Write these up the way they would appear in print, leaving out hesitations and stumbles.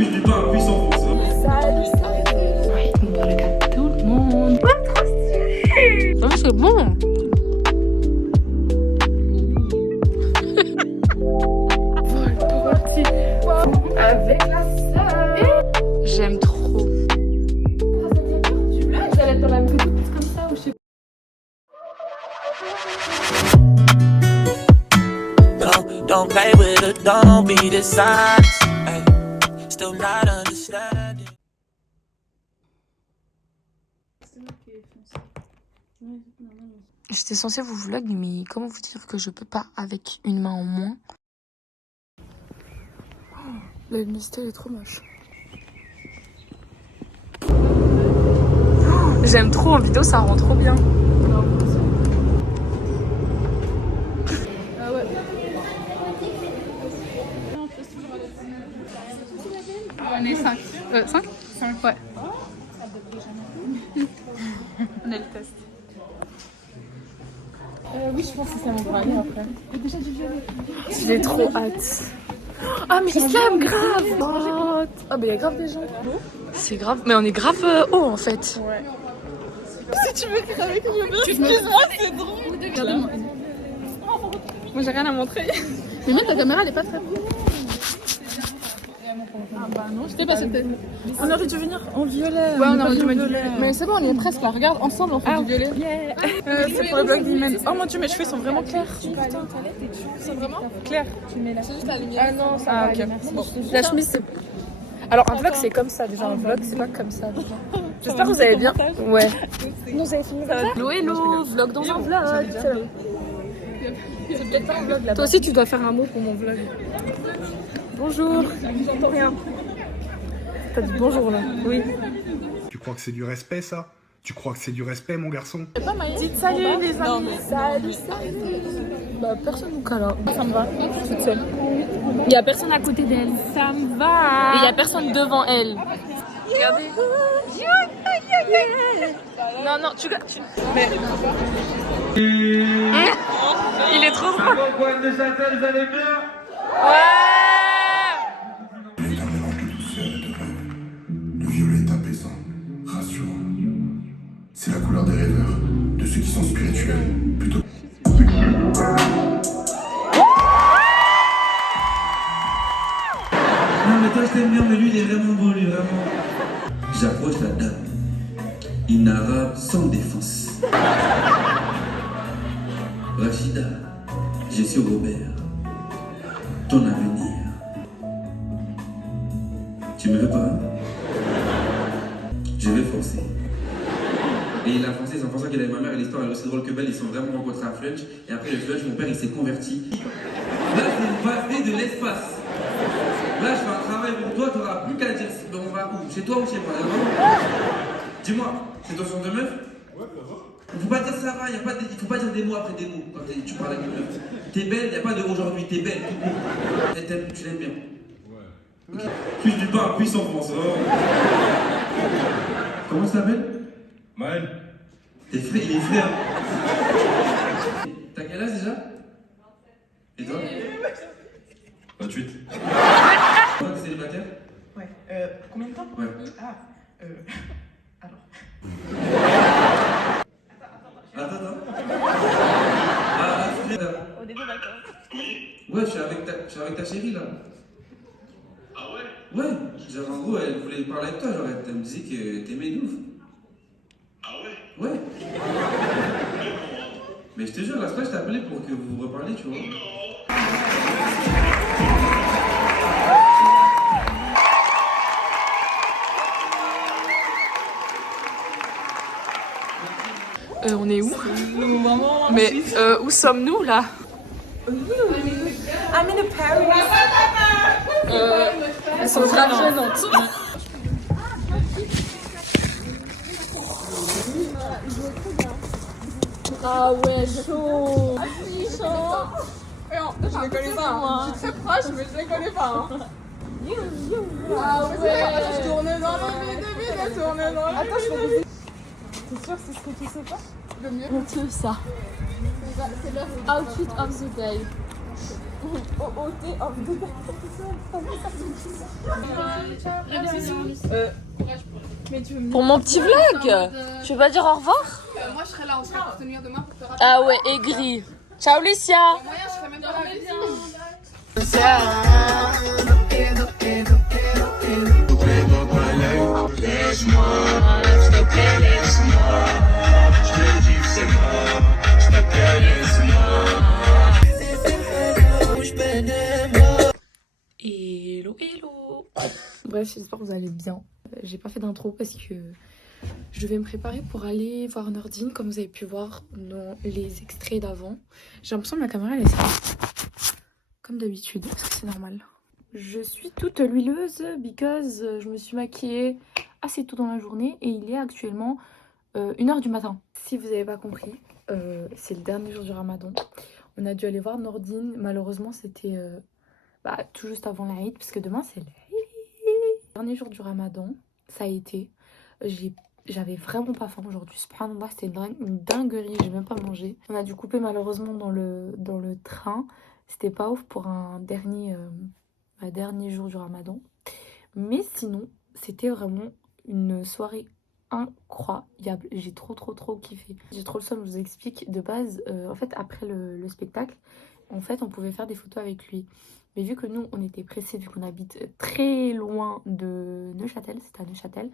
Je dis pas un puissant pour ça. Salut. Ouais, on regarde tout le monde. Oh, trop stylé. Oh, c'est bon. Avec la sœur. J'aime trop. Tu blagues? J'allais être dans la même comme ça ou je sais pas. Don't play with it, don't be dishonest. Ay, still not understanding. J'étais censée vous vlog, mais comment vous dire que je peux pas avec une main en moins. La luminosité est trop moche. J'aime trop en vidéo, ça rend trop bien. Ah ouais. On est 5. 5 5, ouais. On a le test. Oui, je pense que c'est mon bras après. Déjà du violet. J'ai trop hâte. Ah, mais Islam, grave! Oh, ah, mais il y a grave des gens. C'est grave, mais on est grave haut en fait. Ouais. Si tu veux être avec moi, excuse-moi, c'est drôle. Regardez-moi. Moi, j'ai rien à montrer. Mais même ta caméra, elle est pas très bonne. Ah bah non, je t'ai pas cette tête. On aurait dû venir en violet. Ouais, on aurait dû mettre violet. Mais c'est bon, on y est presque là. Regarde, ensemble, on fait du violet. Yeah. C'est pour le vlog d'Imen. Oh mon dieu, mes cheveux sont vraiment clairs. C'est vraiment clair. Tu mets la chemise. La lumière. Ah non, ça va. Ok. Bon. La chemise, c'est. Alors, un vlog, c'est comme ça déjà. Un vlog, c'est pas comme ça déjà. J'espère que vous allez bien. Ouais. Nous avez fini ça. Hello, hello, vlog dans un vlog. C'est peut-être pas un vlog là. Toi aussi, tu dois faire un mot pour mon vlog. Bonjour. J'entends rien. T'as dit bonjour là. Oui. Tu crois que c'est du respect ça? Tu crois que c'est du respect mon garçon? Dites salut les amis. Salut, salut. Bah personne au cas là. Ça me va. Toute seule. Il y a personne à côté d'elle. Ça me va. Et il y a personne devant elle. Regardez. Non non tu. Mais. Il est trop drôle. Pointe de Châtel, vous allez bien? Ouais. Le violet est apaisant, rassurant. C'est la couleur des rêveurs, de ceux qui sont spirituels, plutôt. Non mais toi je t'aime bien, mais lui il est vraiment beau, lui, vraiment. J'approche la dame. Une arabe sans défense. Rachida, je suis Robert. Ton avenir. Tu me veux pas? Je vais forcer. Et il a forcé, c'est en pensant qu'il avait ma mère et l'histoire est aussi drôle que belle, ils sont vraiment rencontrés à Flunch. Et après le Flunch, mon père il s'est converti. Là c'est une passée de l'espace. Là je fais un travail pour toi, t'auras plus qu'à dire on va où? Chez toi ou chez moi? Dis-moi, c'est ton son de meuf? Ouais, ça va. Il faut pas dire ça va, il faut pas dire des mots après des mots quand tu parles avec une meuf. T'es belle, il n'y a pas de aujourd'hui, t'es belle, tout court. Tu l'aimes bien? Ouais. Okay. Puis je dis pas un puissant français. Comment ça s'appelle? Maël. T'es frère, il est frère. T'as quel âge déjà? Et toi? 28. Toi, t'es célibataire? Ouais. Combien de temps? Ouais. Alors. Attends. Ah, tu es là. Au début, d'accord. Ouais, je suis avec ta chérie là. Ah ouais? Ouais, genre en gros, elle voulait parler avec toi, genre elle me disait que t'aimais de ouf. Ah ouais? Ouais. Mais je te jure, la semaine, je t'ai appelé pour que vous reparliez, tu vois. On est où? Mais où sommes-nous là? I'm in Paris. Elles sont grave gênantes. Ah ouais, chaud. Je les connais pas. Hein. Je suis très proche, mais je les connais pas. Hein. Ah ouais. Je tournais dans le vide, je tournais dans le vide. T'es sûr que c'est ce que tu sais pas? Le mieux. On trouve ça. C'est leur Outfit of the day. Pour mon petit vlog, tu veux pas dire au revoir? Moi, je serai là, on sera pour tenir demain pour te rappeler. Ah ouais, aigri. Ciao Lucia. Moi, je serai même pas là. Hello, hello. Bref, j'espère que vous allez bien. J'ai pas fait d'intro parce que je devais me préparer pour aller voir Nordine, comme vous avez pu voir dans les extraits d'avant. J'ai l'impression que ma caméra elle est sale. Comme d'habitude, est-ce que c'est normal? Je suis toute l'huileuse because je me suis maquillée assez tôt dans la journée et il est actuellement 1h du matin. Si vous n'avez pas compris, c'est le dernier jour du ramadan. On a dû aller voir Nordine. Malheureusement, c'était tout juste avant l'Aïd, parce que demain c'est l'Aïd. Dernier jour du ramadan, ça a été. J'avais vraiment pas faim aujourd'hui. Subhanallah, c'était une dinguerie, j'ai même pas mangé. On a dû couper malheureusement dans le train. C'était pas ouf pour un dernier jour du ramadan. Mais sinon, c'était vraiment une soirée incroyable. J'ai trop kiffé. J'ai trop le seum, je vous explique. De base, en fait, après le spectacle, en fait, on pouvait faire des photos avec lui. Mais vu que nous, on était pressés, vu qu'on habite très loin de Neuchâtel, c'était à Neuchâtel,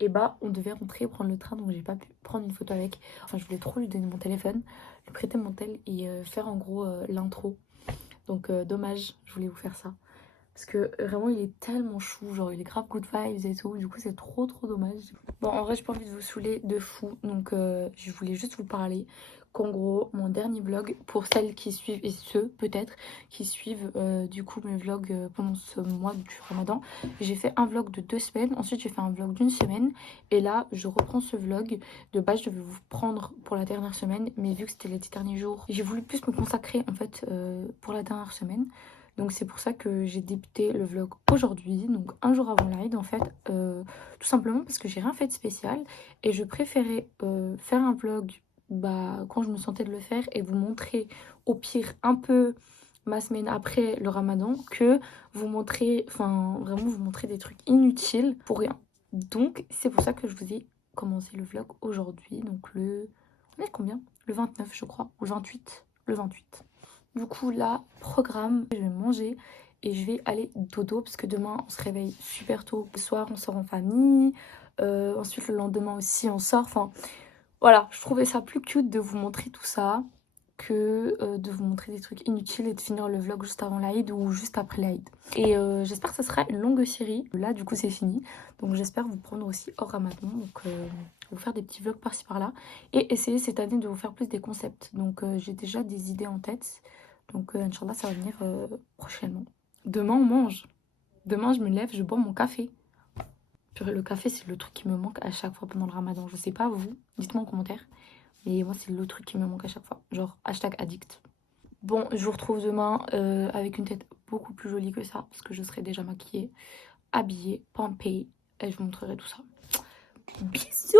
et on devait rentrer, prendre le train, donc j'ai pas pu prendre une photo avec. Enfin, je voulais trop lui donner mon téléphone, lui prêter mon tel et faire en gros l'intro. Donc dommage, je voulais vous faire ça. Parce que vraiment, il est tellement chou, genre il est grave good vibes et tout. Du coup, c'est trop dommage. Bon, en vrai, j'ai pas envie de vous saouler de fou. Donc, je voulais juste vous parler qu'en gros, mon dernier vlog, pour celles qui suivent, et ceux peut-être qui suivent du coup mes vlogs pendant ce mois du ramadan, j'ai fait un vlog de 2 semaines. Ensuite, j'ai fait un vlog d'1 semaine. Et là, je reprends ce vlog. De base, je devais vous prendre pour la dernière semaine. Mais vu que c'était les 10 derniers jours, j'ai voulu plus me consacrer en fait pour la dernière semaine. Donc c'est pour ça que j'ai débuté le vlog aujourd'hui, donc un jour avant l'Aïd en fait, tout simplement parce que j'ai rien fait de spécial et je préférais faire un vlog quand je me sentais de le faire et vous montrer au pire un peu ma semaine après le ramadan que vous montrer, vraiment vous montrer des trucs inutiles pour rien. Donc c'est pour ça que je vous ai commencé le vlog aujourd'hui, donc on est combien? Le 29 je crois, ou le 28? Le 28. Du coup là, programme, je vais manger et je vais aller dodo parce que demain on se réveille super tôt. Le soir on sort en famille, ensuite le lendemain aussi on sort. Enfin voilà, je trouvais ça plus cute de vous montrer tout ça que de vous montrer des trucs inutiles et de finir le vlog juste avant l'Aïd ou juste après l'Aïd. Et j'espère que ce sera une longue série. Là du coup c'est fini, donc j'espère vous prendre aussi hors ramadan, donc vous faire des petits vlogs par-ci par-là et essayer cette année de vous faire plus des concepts. Donc j'ai déjà des idées en tête. Donc, Inch'Allah, ça va venir prochainement. Demain, on mange. Demain, je me lève, je bois mon café. Purée, le café, c'est le truc qui me manque à chaque fois pendant le ramadan. Je sais pas, vous, dites-moi en commentaire. Mais moi, c'est le truc qui me manque à chaque fois. Genre, #addict. Bon, je vous retrouve demain avec une tête beaucoup plus jolie que ça. Parce que je serai déjà maquillée, habillée, pampée. Et je vous montrerai tout ça. Bisous!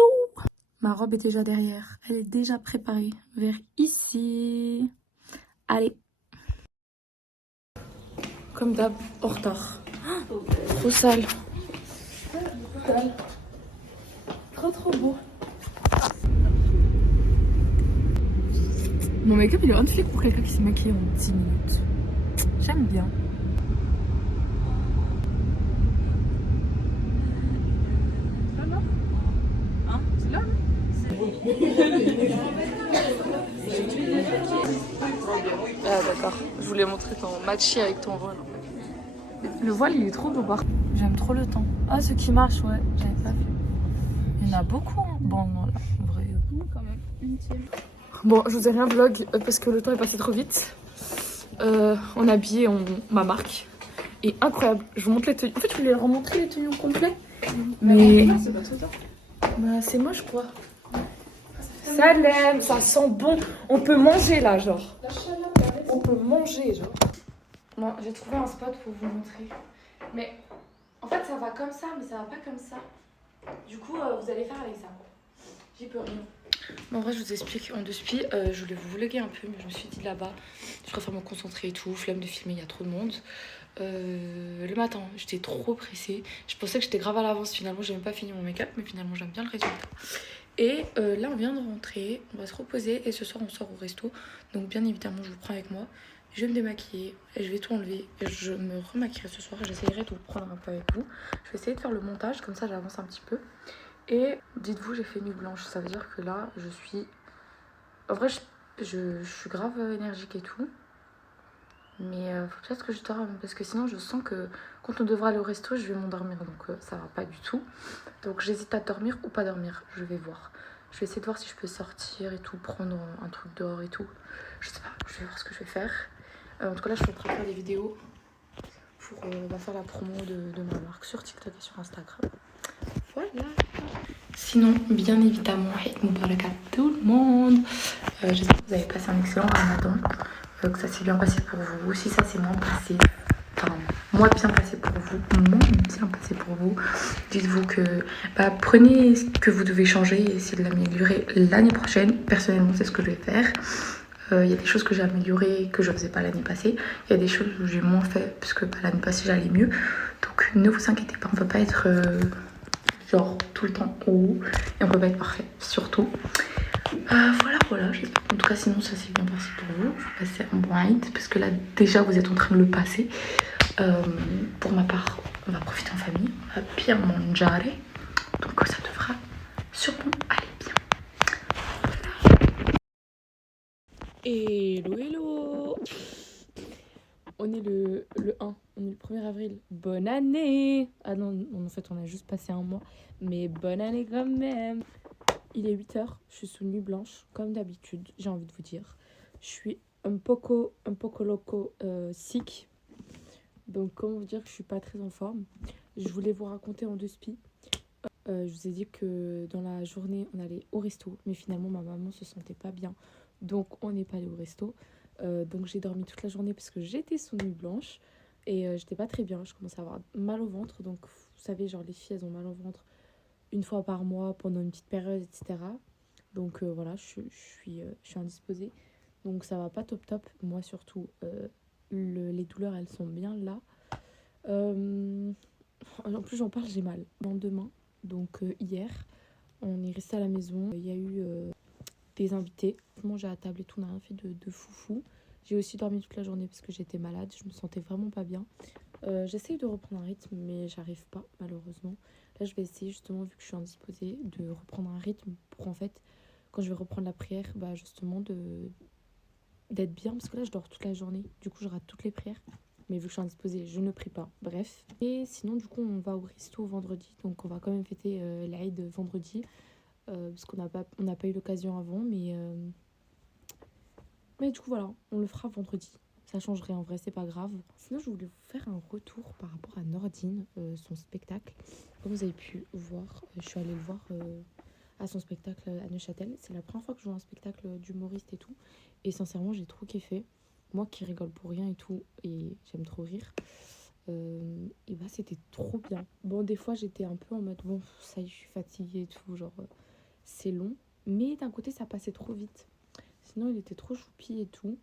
Ma robe est déjà derrière. Elle est déjà préparée vers ici. Allez! Comme d'hab, en retard. Trop sale. Trop beau. Mon make-up il est on flic pour quelqu'un qui s'est maquillé en 10 minutes. J'aime bien. Hein? C'est là, ah d'accord, je voulais montrer ton matchy avec ton voile. Le voile il est trop beau par. J'aime trop le temps. Ah ce qui marche ouais, j'avais pas vu. Il y en a beaucoup hein. Bon non là, en vrai. Quand même, une tienne. Bon je vous ai rien vlog parce que le temps est passé trop vite. On a habillé ma marque. Et incroyable, je vous montre les tenues. En fait je voulais leur montrer les tenues au complet. Mais c'est pas trop tard. Bah c'est moche quoi. Salem, ça sent bon. On peut manger là genre. On peut manger genre. Bon, j'ai trouvé un spot pour vous montrer. Mais en fait ça va comme ça, mais ça va pas comme ça. Du coup vous allez faire avec ça. J'y peux rien. Bon, en vrai, je vous explique. En 2 spi, je voulais vous vloguer un peu, mais je me suis dit là-bas, je préfère me concentrer et tout. Flemme de filmer, il y a trop de monde. Le matin, j'étais trop pressée. Je pensais que j'étais grave à l'avance. Finalement, j'ai même pas fini mon make-up, mais finalement, j'aime bien le résultat. Et là, on vient de rentrer. On va se reposer et ce soir, on sort au resto. Donc, bien évidemment, je vous prends avec moi. Je vais me démaquiller et je vais tout enlever. Je me remaquillerai ce soir. J'essayerai de vous prendre un peu avec vous. Je vais essayer de faire le montage, comme ça, j'avance un petit peu. Et dites-vous, j'ai fait nuit blanche. Ça veut dire que là, je suis... En vrai, je suis grave énergique et tout. Mais faut peut-être que je dorme. Parce que sinon, je sens que quand on devra aller au resto, je vais m'endormir. Donc ça va pas du tout. Donc j'hésite à dormir ou pas dormir. Je vais voir. Je vais essayer de voir si je peux sortir et tout. Prendre un truc dehors et tout. Je sais pas. Je vais voir ce que je vais faire. En tout cas, là, je suis en train de faire des vidéos. On va faire la promo de ma marque sur TikTok et sur Instagram. Voilà. Sinon, bien évidemment, Eid Mubarak à tout le monde. J'espère que vous avez passé un excellent ramadan, que ça s'est bien passé pour vous. Si ça s'est moins passé, enfin, moins bien passé pour vous, moins bien passé pour vous, dites-vous que prenez ce que vous devez changer et essayez de l'améliorer l'année prochaine. Personnellement, c'est ce que je vais faire. Il y a des choses que j'ai améliorées que je ne faisais pas l'année passée. Il y a des choses que j'ai moins fait puisque l'année passée j'allais mieux. Donc ne vous inquiétez pas, on ne peut pas être genre tout le temps en haut et on ne peut pas être parfait, surtout. Voilà. En tout cas, sinon ça s'est bien passé pour vous. Je vais passer un bon Eid parce que là déjà vous êtes en train de le passer. Pour ma part, on va profiter en famille, on va bien manger. Donc ça devra sûrement aller bien. Hello. On est le 1, on est le 1er avril. Bonne année. Ah non, en fait on a juste passé un mois, mais bonne année quand même. Il est 8h, je suis sous nuit blanche, comme d'habitude, j'ai envie de vous dire. Je suis un poco loco sick. Donc comment vous dire que je suis pas très en forme. Je voulais vous raconter en 2 spi. Je vous ai dit que dans la journée on allait au resto, mais finalement ma maman se sentait pas bien. Donc on n'est pas allé au resto. Donc j'ai dormi toute la journée parce que j'étais sous nuit blanche. Et j'étais pas très bien, je commençais à avoir mal au ventre. Donc vous savez, genre les filles elles ont mal au ventre une fois par mois pendant une petite période, etc. Donc voilà, je suis indisposée. Donc ça va pas top. Moi surtout, les douleurs elles sont bien là. En plus j'en parle, j'ai mal. Le lendemain, donc hier, on est resté à la maison. Il y a eu des invités. Manger à table et tout, on n'a rien fait de foufou. J'ai aussi dormi toute la journée parce que j'étais malade. Je me sentais vraiment pas bien. J'essaye de reprendre un rythme, mais j'arrive pas malheureusement. Là, je vais essayer justement, vu que je suis indisposée, de reprendre un rythme pour en fait, quand je vais reprendre la prière, justement d'être bien. Parce que là, je dors toute la journée. Du coup, je rate toutes les prières. Mais vu que je suis indisposée, je ne prie pas. Bref. Et sinon, du coup, on va au resto vendredi. Donc, on va quand même fêter l'Aïd vendredi. Parce qu'on n'a pas eu l'occasion avant. Mais du coup, voilà, on le fera vendredi. Ça changerait en vrai, c'est pas grave. Sinon, je voulais vous faire un retour par rapport à Nordine, son spectacle. Comme vous avez pu voir, je suis allée le voir à son spectacle à Neuchâtel. C'est la première fois que je vois un spectacle d'humoriste et tout. Et sincèrement, j'ai trop kiffé. Moi qui rigole pour rien et tout, et j'aime trop rire. Et c'était trop bien. Bon, des fois, j'étais un peu en mode, bon, ça y est, je suis fatiguée et tout, genre, c'est long. Mais d'un côté, ça passait trop vite. Sinon, il était trop choupi et tout.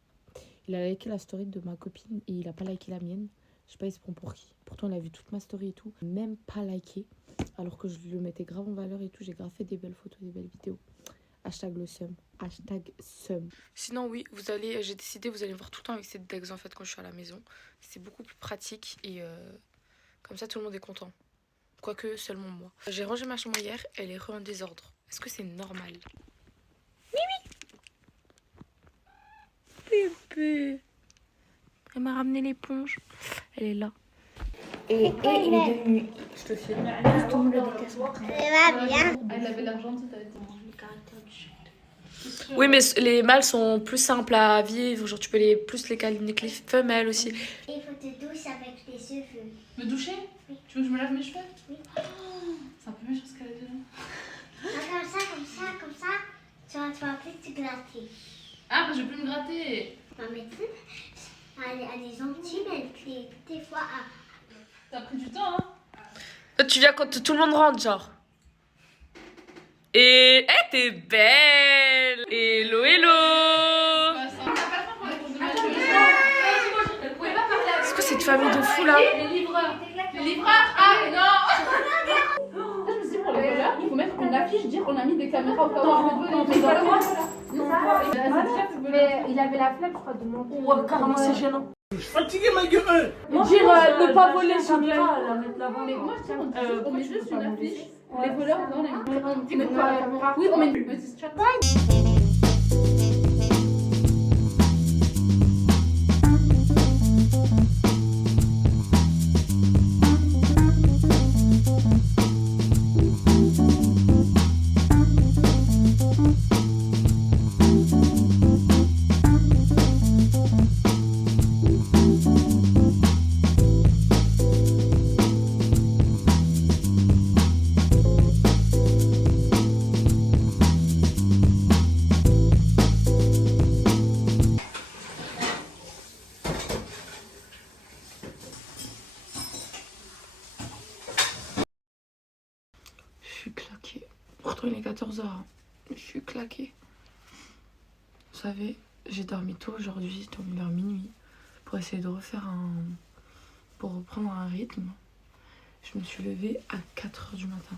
Il a liké la story de ma copine et il a pas liké la mienne. Je sais pas, il se prend pour qui. Pourtant, il a vu toute ma story et tout. Même pas liké. Alors que je le mettais grave en valeur et tout. J'ai grave fait des belles photos, des belles vidéos. Hashtag le seum. Hashtag seum. Sinon, oui, j'ai décidé, vous allez me voir tout le temps avec cette Dex en fait quand je suis à la maison. C'est beaucoup plus pratique et comme ça, tout le monde est content. Quoique, seulement moi. J'ai rangé ma chambre hier, elle est en désordre. Est-ce que c'est normal? Bébé. Elle m'a ramené l'éponge. Elle est là. Et il est devenu. Je te filme. Tout le monde le déteste. Elle va bien. Elle avait l'argent, tu t'avais dit. Oui, mais les mâles sont plus simples à vivre. Genre, tu peux plus les câliner que les femelles aussi. Et il faut te doucher avec tes cheveux. Me doucher? Oui. Tu veux que je me lave mes cheveux? Oui. Oh, c'est un peu méchant ce qu'elle a dit là. Comme ça, tu vas plus te gratter. Ah, je vais plus me gratter. Ma médecine, elle a des gentils, mais des fois... T'as pris du temps, hein? Tu viens quand tout le monde rentre, genre. Et t'es belle. Hello, hello. C'est quoi cette famille de fous là? Les livreurs, ah non. Je me suis dit pour les voleurs, il faut mettre une affiche, dire on a mis des caméras au cas où on fait dans quoi. Mais il avait la flemme, je crois, de monter. Ouais, carrément, c'est gênant. Fatigué ma gueule. Dire ne pas voler sur le mais moi je dis on met juste une affiche. Les voleurs on dit quoi la caméra. Oui, on met une petite chat. Je suis claquée. Pourtant, il est 14h. Je suis claquée. Vous savez, j'ai dormi tôt aujourd'hui, j'ai dormi vers minuit pour essayer de refaire pour reprendre un rythme. Je me suis levée à 4h du matin.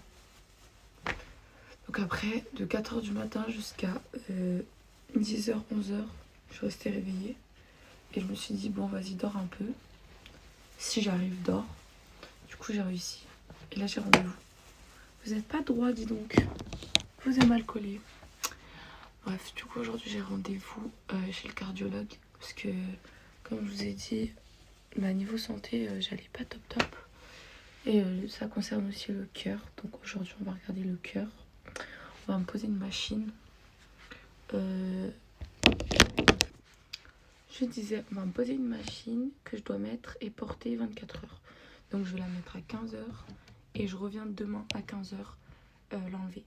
Donc après, de 4h du matin jusqu'à 10h, 11h, je suis restée réveillée. Et je me suis dit, bon, vas-y, dors un peu. Si j'arrive, dors. Du coup, j'ai réussi. Et là, j'ai rendez-vous. Vous n'êtes pas droit, dis donc. Vous êtes mal collé. Bref, du coup, aujourd'hui, j'ai rendez-vous chez le cardiologue. Parce que, comme je vous ai dit, niveau santé, j'allais pas top top. Et ça concerne aussi le cœur. Donc aujourd'hui, on va regarder le cœur. On va me poser une machine. Je disais, on va me poser une machine que je dois mettre et porter 24 heures. Donc je vais la mettre à 15h. Et je reviens demain à 15h l'enlever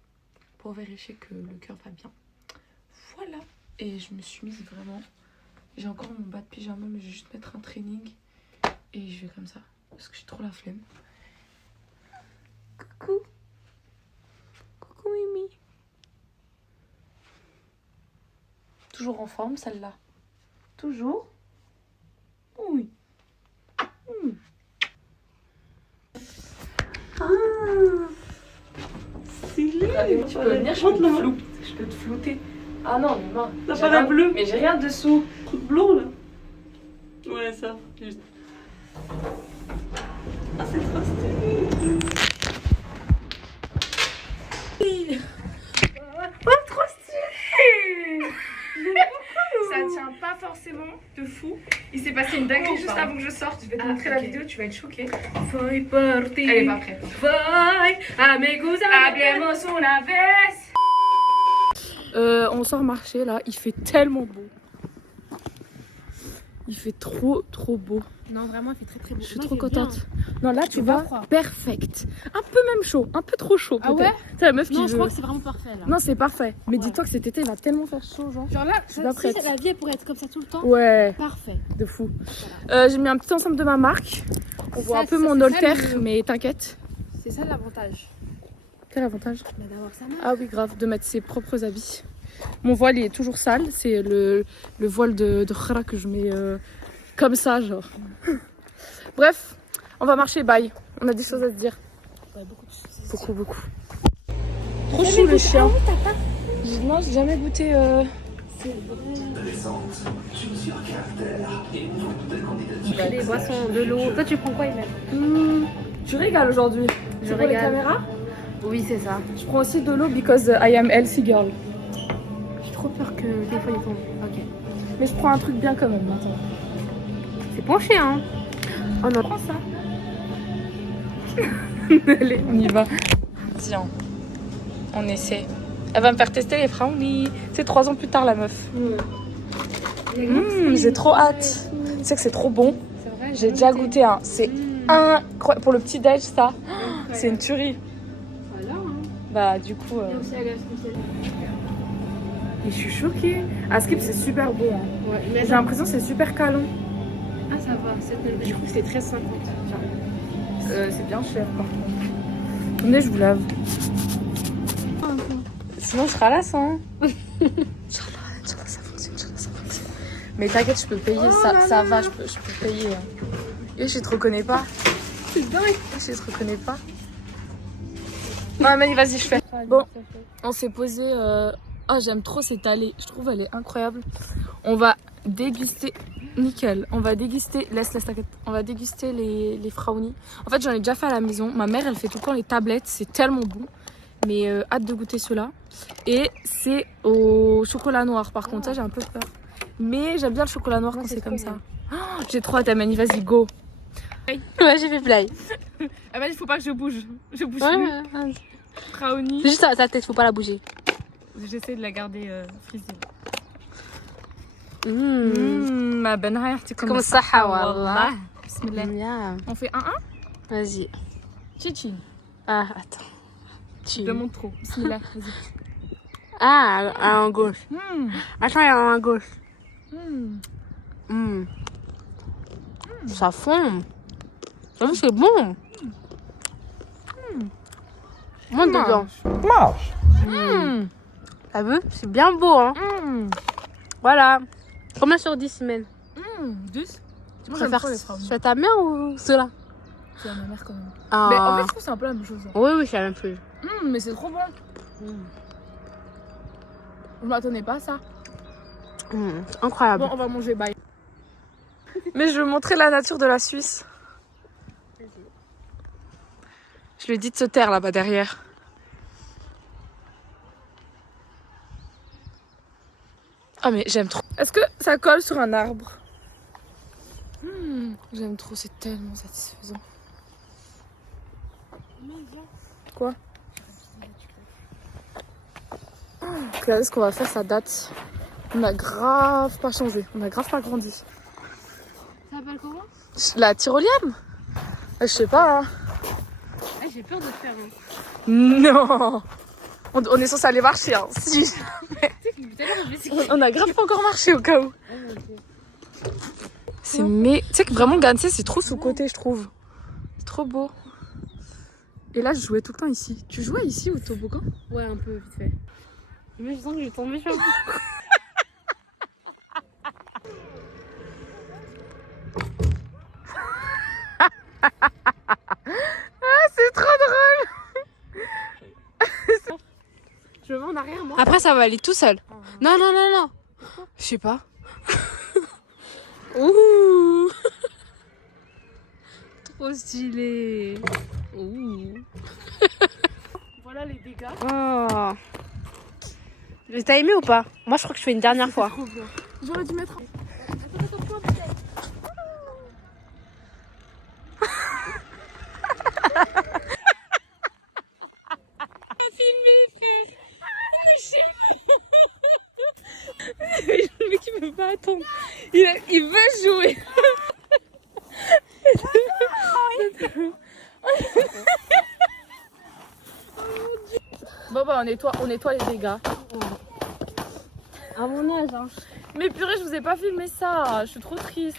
pour vérifier que le cœur va bien. Voilà. Et je me suis mise vraiment... J'ai encore mon bas de pyjama, mais je vais juste mettre un training. Et je vais comme ça. Parce que j'ai trop la flemme. Coucou. Coucou Mimi. Toujours en forme celle-là. Toujours. Oui. Stylé. Tu peux venir, je peux te flouter. Ah non, mais non. T'as pas la bleue? Mais j'ai rien dessous. Truc blond là. Ouais, ça. Juste. Ah, c'est trop stylé. Oh, trop stylé. Ça tient pas forcément de fou. Il s'est passé une dinguerie juste avant que je sorte. Je vais te montrer la vidéo, tu vas être choquée. Elle est pas prête. On sort marcher là, il fait tellement beau. Il fait trop beau. Non, vraiment, il fait très beau. Je suis trop contente. Non, là tu vas perfect. Un peu même chaud, un peu trop chaud peut-être. Ah ouais? C'est la meuf qui Non, veut. je crois que c'est vraiment parfait là. Non, c'est parfait. Mais dis-toi que cet été il va tellement faire chaud, genre. Genre là, je suis pas prête. Si la vie elle pourrait être comme ça tout le temps. Ouais. Parfait. De fou. J'ai mis un petit ensemble de ma marque. On voit un peu mon c'est alter, ça, mais t'inquiète. C'est ça l'avantage. Quel avantage? D'avoir sa marque. Ah oui, grave, de mettre ses propres habits. Mon voile il est toujours sale, c'est le voile de Khara que je mets comme ça, genre. Bref, on va marcher, bye. On a des choses à se dire. Ouais, beaucoup de choses. Beaucoup. Trop chou le chien. Non, j'ai jamais goûté. Les boissons, de l'eau. Toi, tu prends quoi, Emel? Tu régales aujourd'hui. C'est pour les caméras? Oui, c'est ça. Je prends aussi de l'eau because I am healthy girl. J'ai trop peur que des fois il tombe. Ok. Mais je prends un truc bien quand même maintenant. C'est penché, hein. Oh non, prends ça. Allez, on y va. Tiens, on essaie. Elle va me faire tester les brownies. C'est 3 ans plus tard la meuf. J'ai trop hâte. Tu sais que c'est trop bon. J'ai déjà goûté un. C'est incroyable. Pour le petit déj, ça, c'est une tuerie. Voilà. Hein. Bah du coup. Et je suis choquée. Askip c'est super bon. Hein. Ouais, j'ai l'impression que c'est super canon. Ah ça va. Du coup c'est 13,50. C'est bien cher par contre. Attendez, je vous lave. Sinon, je ralasse, hein. Ça fonctionne. Mais t'inquiète, je peux payer, ça va, je peux payer. Et je te reconnais pas. C'est dingue. Je te reconnais pas. Non, Amélie, vas-y, je fais. Bon, on s'est posé. Ah, j'aime trop cette allée. Je trouve elle est incroyable. On va déguster. Nickel. On va déguster. Laisse, t'inquiète. On va déguster les brownies. En fait, j'en ai déjà fait à la maison. Ma mère, elle fait tout le temps les tablettes. C'est tellement bon. Mais hâte de goûter ceux-là. Et c'est au chocolat noir. Par contre, ça, j'ai un peu peur. Mais j'aime bien le chocolat noir quand c'est comme ça. Oh, j'ai trop hâte, Amélie. Vas-y, go. Ouais, j'ai fait play. Amélie, faut pas que je bouge. Je bouge Ouais, plus. ouais. Brownie. C'est juste ta tête, faut pas la bouger. J'essaie de la garder frisée. Ma benhaïr, tu Comme ça, wallah. Bismillah. Miam. On fait 1-1. Vas-y. Chichi. Ah, attends. Je demande trop. Bismillah. Vas-y. Ah, en gauche. Attends, il y a un à gauche. Ça fond. J'avoue, c'est bon. Monte dedans. T'as vu? C'est bien beau, hein. Voilà. Combien sur 10, semaines? 10. Tu préfères sur ta mère ou ceux-là? C'est à ma mère quand même. Ah. Mais en fait, je trouve que c'est un peu la même chose. Oui, c'est la même chose. Mais c'est trop bon. Je m'attendais pas à ça. Incroyable. Bon, on va manger, bye. Mais je veux montrer la nature de la Suisse. Je lui ai dit de se taire là-bas derrière. Ah mais j'aime trop. Est-ce que ça colle sur un arbre? J'aime trop, c'est tellement satisfaisant. Quoi? Regardez ce qu'on va faire, ça date. On a grave pas changé, on a grave pas grandi. Ça s'appelle comment? La tyrolienne? Je sais pas. Hein. J'ai peur de faire. Non. On est censé aller marcher, hein. Si. On a grave pas encore marché au cas où. C'est mais tu sais que vraiment Gansé c'est trop sous-côté je trouve. C'est trop beau. Et là je jouais tout le temps ici. Tu jouais ici au toboggan? Ouais, un peu vite fait. Mais je sens que je vais tomber sur vous. C'est trop drôle. Je me mets en arrière moi. Après ça va aller tout seul. Non. Je sais pas. Ouh. Trop stylé. Ouh. Voilà les dégâts. Oh. T'as aimé ou pas? Moi je crois que je fais une dernière fois. Trop bien. J'aurais dû mettre. Le mec il veut pas attendre. Il veut jouer. Bon bah on nettoie les dégâts. À mon âge hein. Mais purée je vous ai pas filmé ça. Je suis trop triste.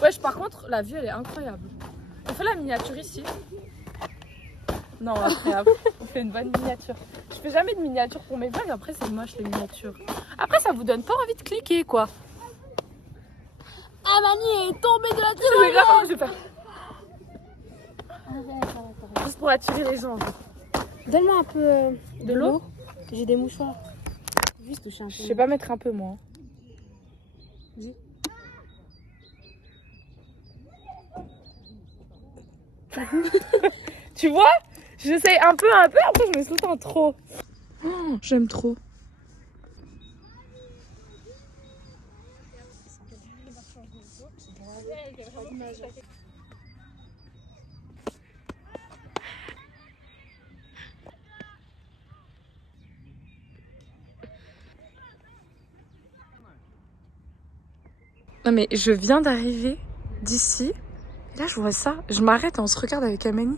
Wesh par contre la vue elle est incroyable. On fait la miniature ici. Non incroyable. On fait une bonne miniature. Je fais jamais de miniature pour mes vlogs. Après c'est moche les miniatures. Après ça vous donne pas envie de cliquer quoi. Amani est tombée de la C'est grave, je vais faire. Juste pour attirer les gens. Donne-moi un peu De l'eau. J'ai des mouchoirs. Juste toucher un peu. Je sais pas mettre un peu moi. Dis. Tu vois? J'essaye un peu, après je me sens trop. Oh, j'aime trop. Non mais je viens d'arriver d'ici. Là je vois ça. Je m'arrête et on se regarde avec Amani.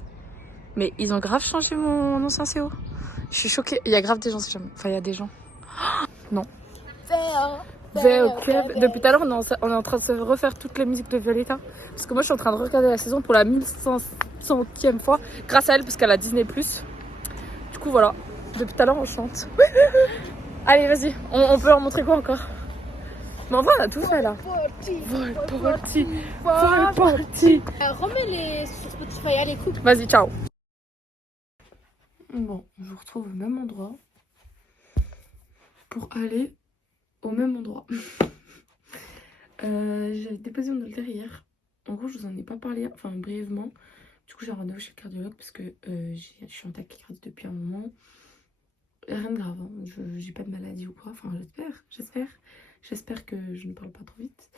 Mais ils ont grave changé mon ancien CO. Je suis choquée. Il y a grave des gens. Enfin il y a des gens. Oh, non. Ok. Depuis tout à l'heure on est en train de se refaire toutes les musiques de Violetta. Parce que moi je suis en train de regarder la saison pour la 1100e fois. Grâce à elle parce qu'elle a Disney+. Du coup voilà. Depuis tout à l'heure, on chante. Allez, vas-y, on peut leur montrer quoi encore? Mais en vrai, on a tout fait là. Volporti. Remets-les sur Spotify, allez, coupe. Vas-y, ciao. Bon, je vous retrouve au même endroit pour aller au même endroit. J'avais déposé mon haltère hier. En gros, je vous en ai pas parlé, enfin brièvement. Du coup, j'ai un rendez-vous chez le cardiologue parce que je suis en tachycardie depuis un moment. Rien de grave, hein. J'ai pas de maladie ou quoi. Enfin, j'espère que je ne parle pas trop vite.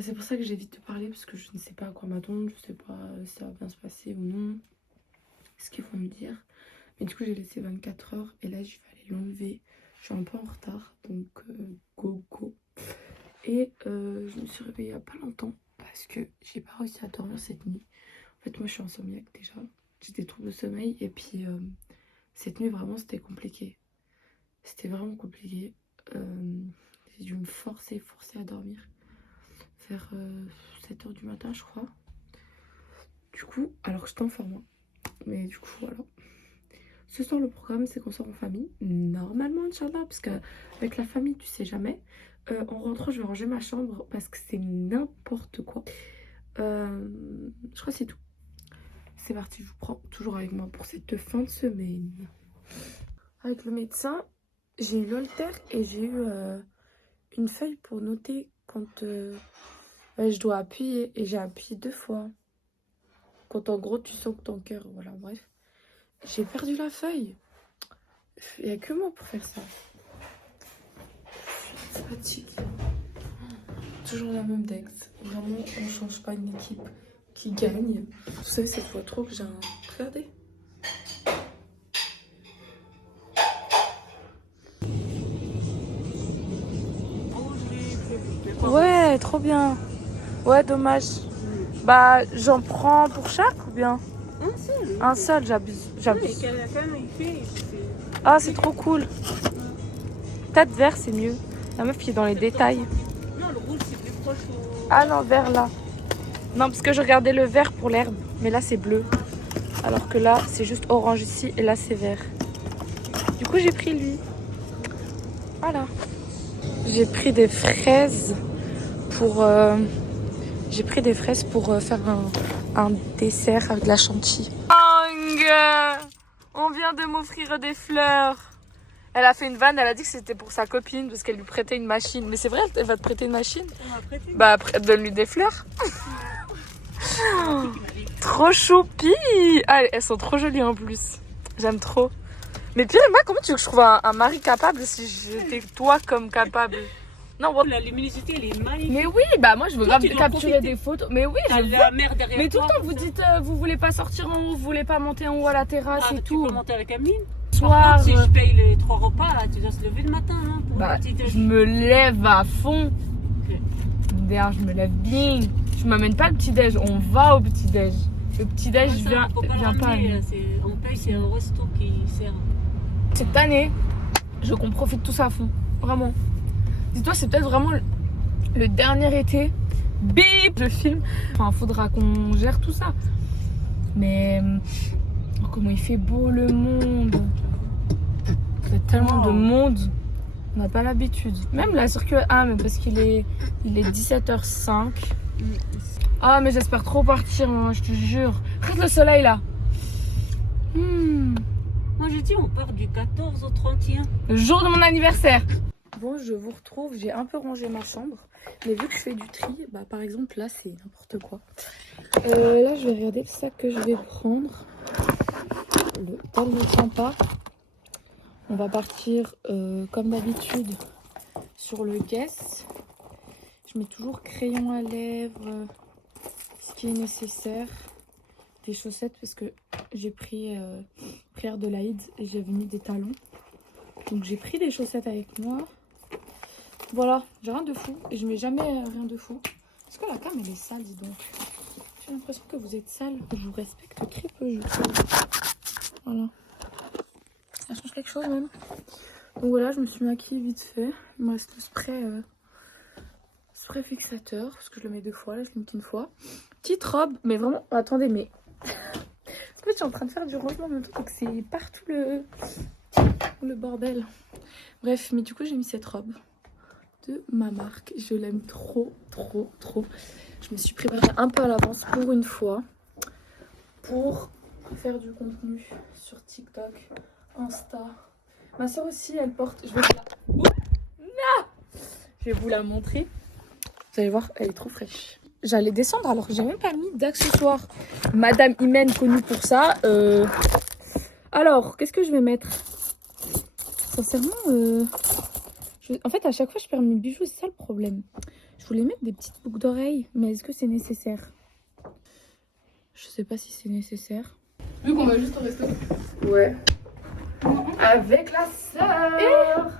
C'est pour ça que j'évite de parler parce que je ne sais pas à quoi m'attendre. Je sais pas si ça va bien se passer ou non. Ce qu'ils vont me dire. Mais du coup, j'ai laissé 24 heures et là, je vais aller l'enlever. Je suis un peu en retard, donc go. Et je me suis réveillée il y a pas longtemps parce que j'ai pas réussi à dormir cette nuit. En fait, moi, je suis insomniaque déjà. J'ai des troubles de sommeil et puis cette nuit, vraiment, c'était compliqué. C'était vraiment compliqué. J'ai dû me forcer à dormir vers 7 h du matin, je crois. Du coup, alors que j'étais en forme. Mais du coup, voilà. Ce soir, le programme, c'est qu'on sort en famille. Normalement, Inch'Allah, parce qu'avec la famille, tu sais jamais. En rentrant, je vais ranger ma chambre parce que c'est n'importe quoi. Je crois que c'est tout. C'est parti, je vous prends toujours avec moi pour cette fin de semaine. Avec le médecin, j'ai eu l'haltère et j'ai eu une feuille pour noter quand je dois appuyer. Et j'ai appuyé 2 fois. Quand en gros, tu sens que ton cœur... Voilà, bref. J'ai perdu la feuille. Il n'y a que moi pour faire ça. Je suis fatiguée. Toujours la même dex. Vraiment, on ne change pas une équipe qui gagne. Vous savez, cette fois trop que j'ai un... Regardez. Ouais, trop bien. Ouais, dommage. Bah, j'en prends pour chaque ou bien? Un seul, j'abuse. Ah, c'est trop cool. Peut-être vert, c'est mieux. La meuf qui est dans les détails. Non, le rouge, c'est plus proche au... Ah non, vert là. Non, parce que je regardais le vert pour l'herbe. Mais là, c'est bleu. Alors que là, c'est juste orange ici. Et là, c'est vert. Du coup, j'ai pris lui. Voilà. J'ai pris des fraises pour... faire un dessert avec de la chantilly. On vient de m'offrir des fleurs. Elle a fait une vanne, elle a dit que c'était pour sa copine parce qu'elle lui prêtait une machine. Mais c'est vrai, elle va te prêter une machine? Bah, donne-lui des fleurs. Trop choupi. Ah, elles sont trop jolies en plus. J'aime trop. Mais pire, moi, comment tu veux que je trouve un mari capable si j'étais toi comme capable? Non, la luminosité, elle est magnifique. Mais oui, bah moi je veux grave capturer des photos. Mais oui, T'as la mer derrière. Mais tout le temps vous dites vous voulez pas sortir en haut, vous voulez pas monter en haut à la terrasse et tout. Tu peux monter avec Ameline. Soir. Si je paye les 3 repas, là, tu dois se lever le matin. Hein, pour bah, je me lève à fond. Okay. D'ailleurs, je me lève bien. Je m'amène pas le petit-déj, on va au petit-déj. Le petit-déj vient pas. On paye, c'est un resto qui sert. Cette année, je veux qu'on profite tous à fond. Vraiment. Dis-toi, c'est peut-être vraiment le dernier été. Bip, je filme. Enfin, faudra qu'on gère tout ça. Mais oh, comment il fait beau le monde. Il y a tellement de monde. On n'a pas l'habitude. Même la circulaire. Ah, mais parce qu'il est 17h05. Ah, mais j'espère trop partir, moi, je te jure. Regarde le soleil là. Moi, j'ai dit, on part du 14 au 31. Le jour de mon anniversaire. Bon, je vous retrouve, j'ai un peu rangé ma chambre, mais vu que je fais du tri, bah par exemple là c'est n'importe quoi. Là je vais regarder le sac que je vais prendre. Le tel ne prend pas. On va partir comme d'habitude sur le guest. Je mets toujours crayon à lèvres, ce qui est nécessaire. Des chaussettes parce que j'ai pris prière de l'Aïd et j'avais mis des talons. Donc j'ai pris des chaussettes avec moi. Voilà, j'ai rien de fou et je mets jamais rien de fou. Est-ce que la cam elle est sale, dis donc? J'ai l'impression que vous êtes sale. Je vous respecte très peu, je trouve. Voilà. Ça change quelque chose même. Donc voilà, je me suis maquillée vite fait. Il me reste le spray fixateur parce que je le mets 2 fois. Là, je le mets une fois. Petite robe, mais vraiment, attendez, mais en fait, je suis en train de faire du rangement en même temps, donc c'est partout le. Le bordel. Bref, mais du coup j'ai mis cette robe de ma marque. Je l'aime trop. Je me suis préparée un peu à l'avance pour une fois. Pour faire du contenu sur TikTok, Insta. Ma soeur aussi, elle porte... Je vais vous la montrer. Vous allez voir, elle est trop fraîche. J'allais descendre alors que j'ai même pas mis d'accessoires. Madame Imen, connue pour ça. Alors, qu'est-ce que je vais mettre? Sincèrement, en fait, à chaque fois, je perds mes bijoux. C'est ça le problème. Je voulais mettre des petites boucles d'oreilles. Mais est-ce que c'est nécessaire? Je sais pas si c'est nécessaire. Vu qu'on va juste au resto. Ouais. Avec la sœur.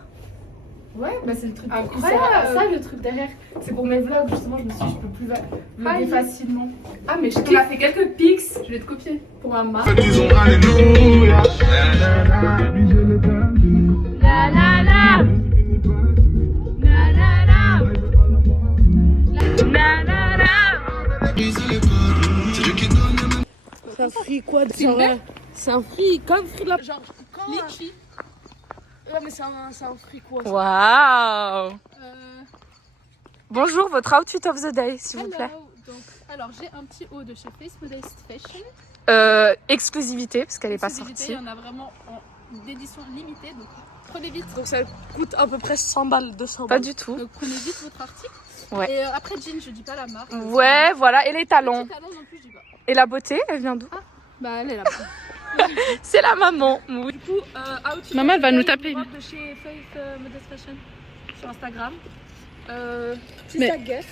Ouais, bah c'est le truc. Incroyable. Ça, le truc derrière, c'est pour mes vlogs. Justement, je me suis dit, je peux plus vlogger facilement. Ah, mais je On a fait quelques pics Je vais te copier. pour ma marque. C'est un fruit quoi? C'est un fruit comme fruit de la... Genre, quand... Litchi. Ouais, mais c'est un fruit quoi? Waouh. Bonjour, votre outfit of the day, s'il vous plaît. Donc, alors, j'ai un petit haut de chez Face Modest Fashion. Exclusivité, parce qu'elle n'est pas Exclusivité, sortie. il y en a vraiment en édition limitée, donc prenez vite. Donc ça coûte à peu près 100 balles, 200 Pas balles. du tout. Donc prenez vite votre article. Ouais. Et après jean, je dis pas la marque. Ouais, voilà, et les talons. Les talons non plus, je dis pas. Et la beauté, elle vient d'où? Bah elle est là-bas. C'est la maman. Oui. Du coup, outfit Maman, elle va of the nous day, taper. une robe de chez Faith Modest Fashion sur Instagram. Petit Mais- sac Guess,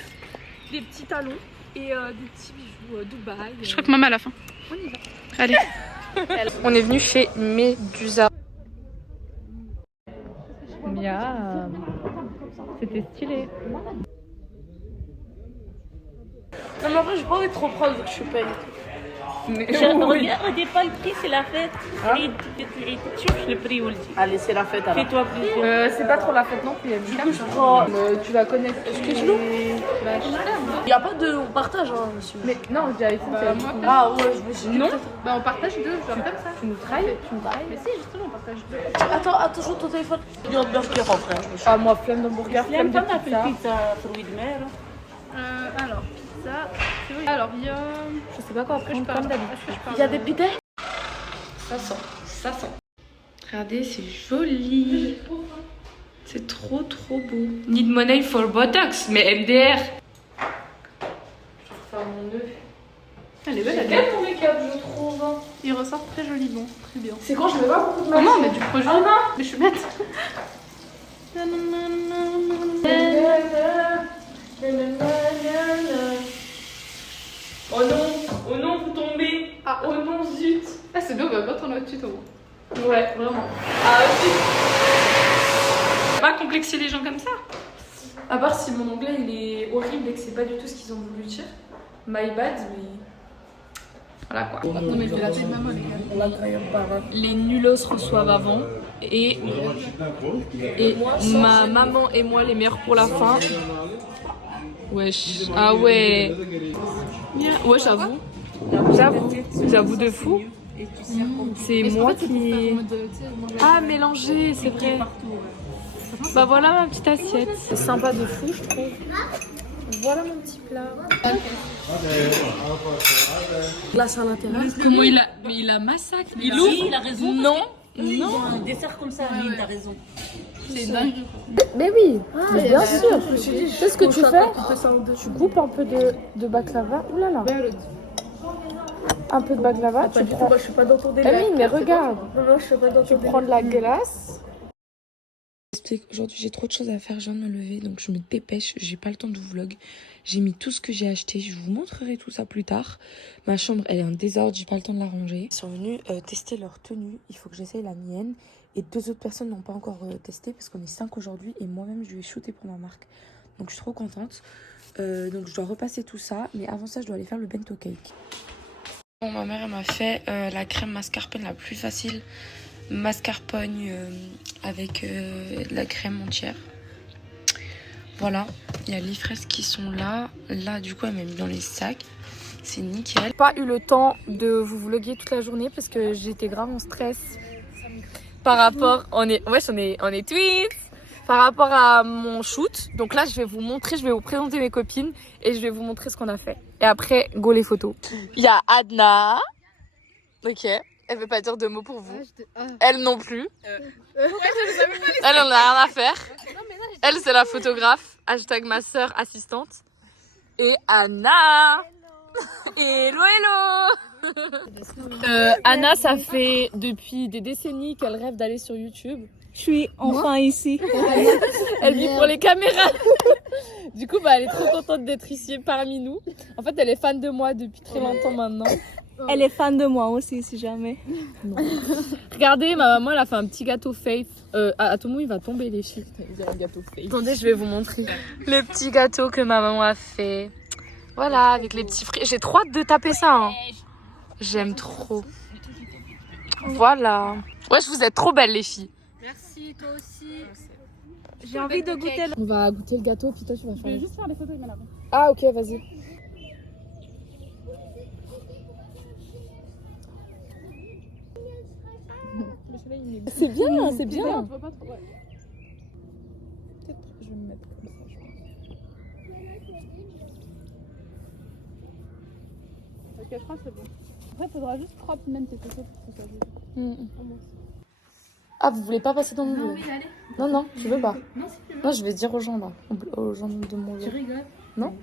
des petits talons et des petits bijoux Dubaï. Je crois que maman à la fin. On y va. Allez. On est venu chez Medusa. Miam. C'était stylé. Non mais en vrai j'ai pas envie de trop prendre vu que je suis payée. Regardez pas le prix, c'est la fête. Tu le prix, Ouldi. Allez c'est la fête alors. Fais-toi plaisir. C'est pas trop la fête non plus. Du coup je prends... Tu vas connaître. Excuse-nous. Il y a pas de... On partage hein monsieur. Mais non, je dis avec Bah, moi, Ah ouais je me suis dit Non. peut-être- Bah on partage deux, genre comme ça. Tu nous trahis. Mais si, justement, on partage deux. Attends, attention ton téléphone. Il y a un burger en vrai. Je me suis... Ah, moi, flemme d'hamburger, Il y a flemme pas de mal pizza. de pizza, fruits de mer. Alors, ça. Alors, il y a. Je sais pas quoi prendre comme d'habitude. Il y a des piquets? Ça sent. Regardez, c'est joli. C'est trop beau. Need money for Botox, mais MDR. Je vais faire mon nœud. Elle est belle, elle est Quel ton make-up, je trouve. Il ressort très joliment, très bien. C'est quand je mets pas beaucoup de Oh masque. non, mais du projet. Oh non. Mais je suis bête. Oh non, vous tombez. Ah. Oh non, zut. Ah, c'est bien, on va pas tourner au tuto. Ouais, vraiment. Ah, zut. Pas complexer les gens comme ça. À part si mon anglais il est horrible et que c'est pas du tout ce qu'ils ont voulu dire. My bad, mais. Voilà quoi. Non, mais je vais la taille de maman, les gars. On l'a trahi par un... Les nulos reçoivent avant et ma maman et moi les meilleurs pour la fin. Wesh. Ah ouais. Ouais, j'avoue de fou. C'est moi qui. Ah, mélangé, c'est vrai. Bah voilà ma petite assiette. C'est sympa de fou, je trouve. Voilà mon petit plat. Glace à l'intérieur. Comment il a massacré. Il ouvre. Oui, il a raison. Non. Non. Un dessert comme ça, oui, t'as raison. C'est dingue. Mais oui, mais bien sûr. Tu sais ce que tu fais? Tu coupes un peu de baklava. Ouh là là. Un peu de baklava. Tu prends. Moi je suis pas dans ton Ah délire. oui, mais regarde. Non, je suis pas dans ton Tu délire. prends de la glace. Aujourd'hui, j'ai trop de choses à faire. Je viens de me lever, donc je me dépêche. J'ai pas le temps de vous vlog. J'ai mis tout ce que j'ai acheté. Je vous montrerai tout ça plus tard. Ma chambre, elle est en désordre. J'ai pas le temps de la ranger. Ils sont venus tester leur tenue. Il faut que j'essaye la mienne. Et 2 autres personnes n'ont pas encore testé parce qu'on est 5 aujourd'hui. Et moi-même, je vais shooter pour ma marque. Donc, je suis trop contente. Donc, je dois repasser tout ça. Mais avant ça, je dois aller faire le bento cake. Bon, ma mère, elle m'a fait la crème mascarpone la plus facile. Mascarpone avec de la crème entière. Voilà, il y a les fraises qui sont là. Là, du coup, elle m'a mis dans les sacs. C'est nickel. Pas eu le temps de vous vlogger toute la journée parce que j'étais grave en stress. par rapport... On est twins. Par rapport à mon shoot. Donc là, je vais vous présenter mes copines et je vais vous montrer ce qu'on a fait. Et après, go les photos. Il y a Adna. Ok. Elle veut pas dire de mots pour vous. Elle non plus. Elle en a rien à faire. Elle, c'est la photographe. Hashtag ma sœur assistante. Et Anna. Hello, hello. Anna, ça fait depuis des décennies qu'elle rêve d'aller sur YouTube. Je suis enfin ici. Elle vit pour les caméras. Du coup, elle est trop contente d'être ici parmi nous. En fait, elle est fan de moi depuis très longtemps maintenant. Elle est fan de moi aussi, si jamais. Non. Regardez, ma maman, elle a fait un petit gâteau Faith. À tout moment, il va tomber les filles. Un gâteau Faith. Attendez, je vais vous montrer. Le petit gâteau que ma maman a fait. Voilà, avec les petits fruits. J'ai trop hâte de taper ça. Hein. J'aime trop. Voilà. Wesh, vous êtes trop belles, les filles. Merci, toi aussi. J'ai envie de goûter. On va goûter le gâteau, puis toi, tu vas faire. Je vais juste faire des photos, Iman, avant. Ah, ok, vas-y. C'est bien, c'est bien. Peut-être je vais me mettre comme ça, je pense. Ok, je crois que c'est bon. Après, il faudra juste crop même tes photos pour que ça soit joli. Ah, vous voulez pas passer dans mon vlog? Non, non, je veux pas. Non, si tu veux. Non, je vais dire aux gens là, aux gens de mon vlog. Tu rigoles? Non?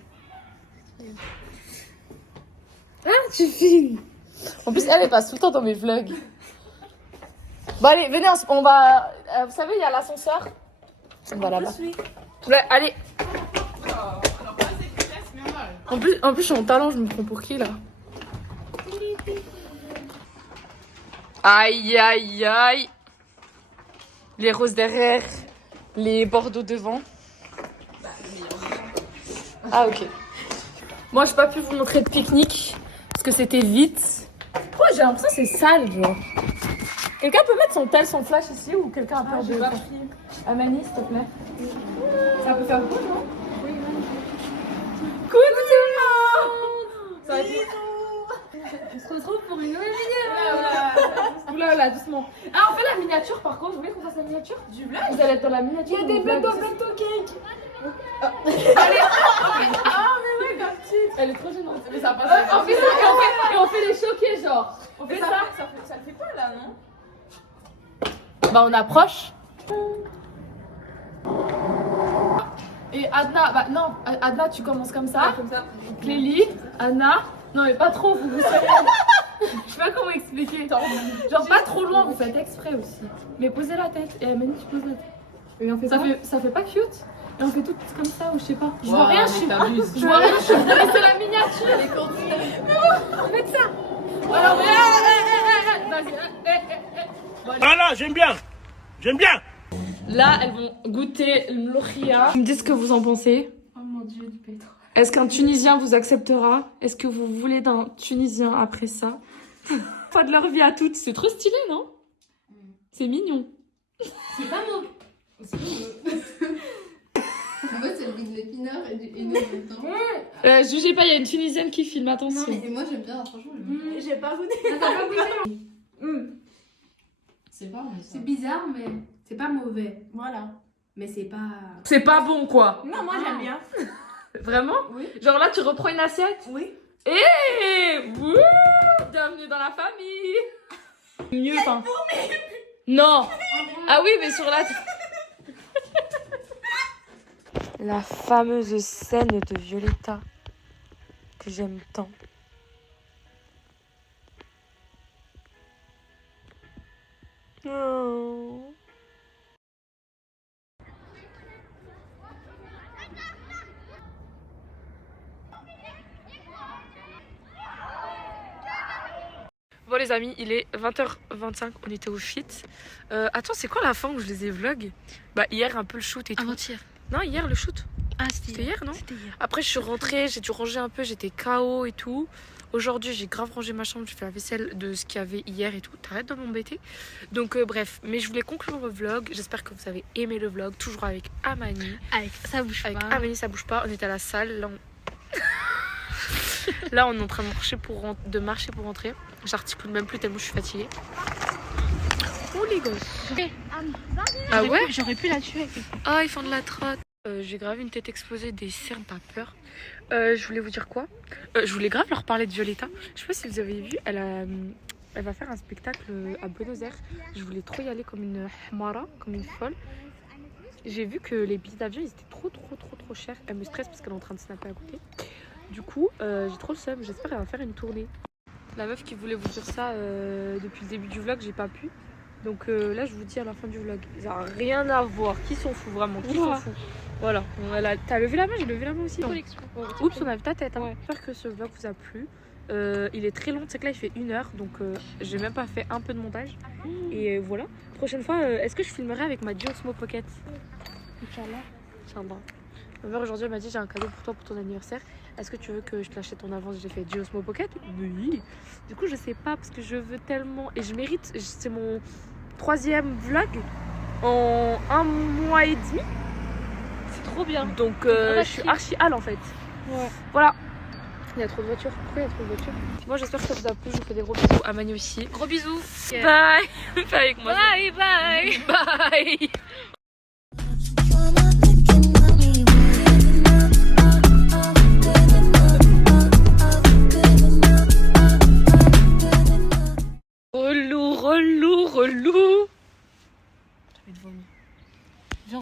Ah, tu filmes. En plus, elle passe tout le temps dans mes vlogs. Bon, allez, venez, on va... vous savez, il y a l'ascenseur. On va là-bas. Ouais, allez. En plus, je suis en talent, je me prends pour qui, là? Aïe, aïe, aïe. Les roses derrière, les bordeaux devant. Ah, ok. Moi, j'ai pas pu vous montrer de pique-nique parce que c'était vite. Pourquoi j'ai l'impression que c'est sale, genre? Quelqu'un peut mettre son flash ici ou quelqu'un a peur de... Amani, s'il te plaît. Ça peut faire beaucoup, non? Oui, coucou tout le monde! Ça va être... On se retrouve pour une nouvelle vidéo. Oula, doucement. Ah, on fait la miniature par contre. Vous voulez qu'on fasse la miniature du vlog? Vous allez être dans la miniature. Il y a des bêtes cake. Allez, ah, mais ouais, comme petite. Elle est trop gênante. Mais ça passe. On fait ça et on fait les choquer, genre. On fait ça. Ça le fait pas là, non? Bah, on approche. Et Adna, non, Adna, tu commences comme ça. Comme ça. Clélie, Anna. Non, mais pas trop, vous savez. Je sais pas comment expliquer. Genre, pas trop loin, vous faites exprès aussi. Mais posez la tête. Et Amani, tu poses la tête. Et on fait ça fait pas cute? Et on fait tout comme ça, ou je sais pas. Je vois rien, je suis. Je vois rien, je suis. Mais c'est la miniature. Faites ça. Alors, vas-y. Voilà, j'aime bien. J'aime bien. Là, elles vont goûter l'Oria. Vous me dites ce que vous en pensez. Oh mon dieu, du pétrole. Est-ce qu'un Tunisien vous acceptera? Est-ce que vous voulez d'un Tunisien après ça? Pas de leur vie à toutes. C'est trop stylé, non? C'est mignon. C'est pas mon... C'est En fait, c'est le bruit de l'épinard et du haineux en même temps. Jugez pas, il y a une Tunisienne qui filme, attention. Non, mais moi j'aime bien, franchement. J'ai pas goûté. C'est pas mais ça. C'est bizarre, mais c'est pas mauvais. Voilà. Mais c'est pas... C'est pas bon, quoi. Non, moi j'aime bien. Vraiment? Oui. Genre là, tu reprends une assiette? Oui. Et bienvenue dans la famille. Mieux, enfin. Non. Ah oui, mais sur la... La fameuse scène de Violetta que j'aime tant. Oh. Bon les amis, il est 20h25, on était au fit. Attends, c'est quoi la fin où je les ai vlog? Bah hier un peu le shoot et tout. Avant-hier. Non, hier le shoot. Ah, c'était hier, non? C'était hier. Après je suis rentrée, j'ai dû ranger un peu, j'étais KO et tout. Aujourd'hui j'ai grave rangé ma chambre, j'ai fait la vaisselle de ce qu'il y avait hier et tout. T'arrêtes de m'embêter. Donc bref, mais je voulais conclure le vlog. J'espère que vous avez aimé le vlog, toujours avec Amani. Avec ça bouge pas. Avec Amani, ça bouge pas. On est à la salle, là on est en train de marcher pour rentrer. J'articule même plus tellement je suis fatiguée. Ouh les gosses. Ah ouais? J'aurais pu la tuer. Ah, ils font de la trotte. J'ai grave une tête exposée, des cernes, pas peur. Je voulais vous dire quoi? Je voulais grave leur parler de Violetta. Je sais pas si vous avez vu, elle va faire un spectacle à Buenos Aires. Je voulais trop y aller comme une hamara, comme une folle. J'ai vu que les billets d'avion ils étaient trop chers. Elle me stresse parce qu'elle est en train de snapper à côté. Du coup, j'ai trop le seum. J'espère qu'elle va faire une tournée. La meuf qui voulait vous dire ça depuis le début du vlog, j'ai pas pu. Donc là, je vous dis à la fin du vlog. Ça n'a rien à voir. Qui s'en fout vraiment? Qui s'en fout? Voilà. T'as levé la main? J'ai levé la main aussi. Oups, on a vu ta tête. Hein. J'espère que ce vlog vous a plu. Il est très long, c'est que là il fait 1 heure, donc j'ai même pas fait un peu de montage. Et voilà. Prochaine fois, est-ce que je filmerai avec ma Osmo Pocket? Inch'Allah. Inch'Allah. Ma mère aujourd'hui elle m'a dit j'ai un cadeau pour toi pour ton anniversaire. Est-ce que tu veux que je te l'achète en avance? J'ai fait Osmo Pocket. Oui. Du coup je sais pas parce que je veux tellement et je mérite. C'est mon 3e vlog en 1 mois et demi. C'est trop bien. Donc je suis archi hal en fait. Ouais. Voilà. Il y a trop de voitures. Pourquoi il y a trop de voitures? Moi j'espère que ça vous a plu. Je vous fais des gros bisous à Mani aussi. Gros bisous. Yeah. Bye. Fais avec moi. Bye bye. Bye. Relou. J'ai envie de vomir.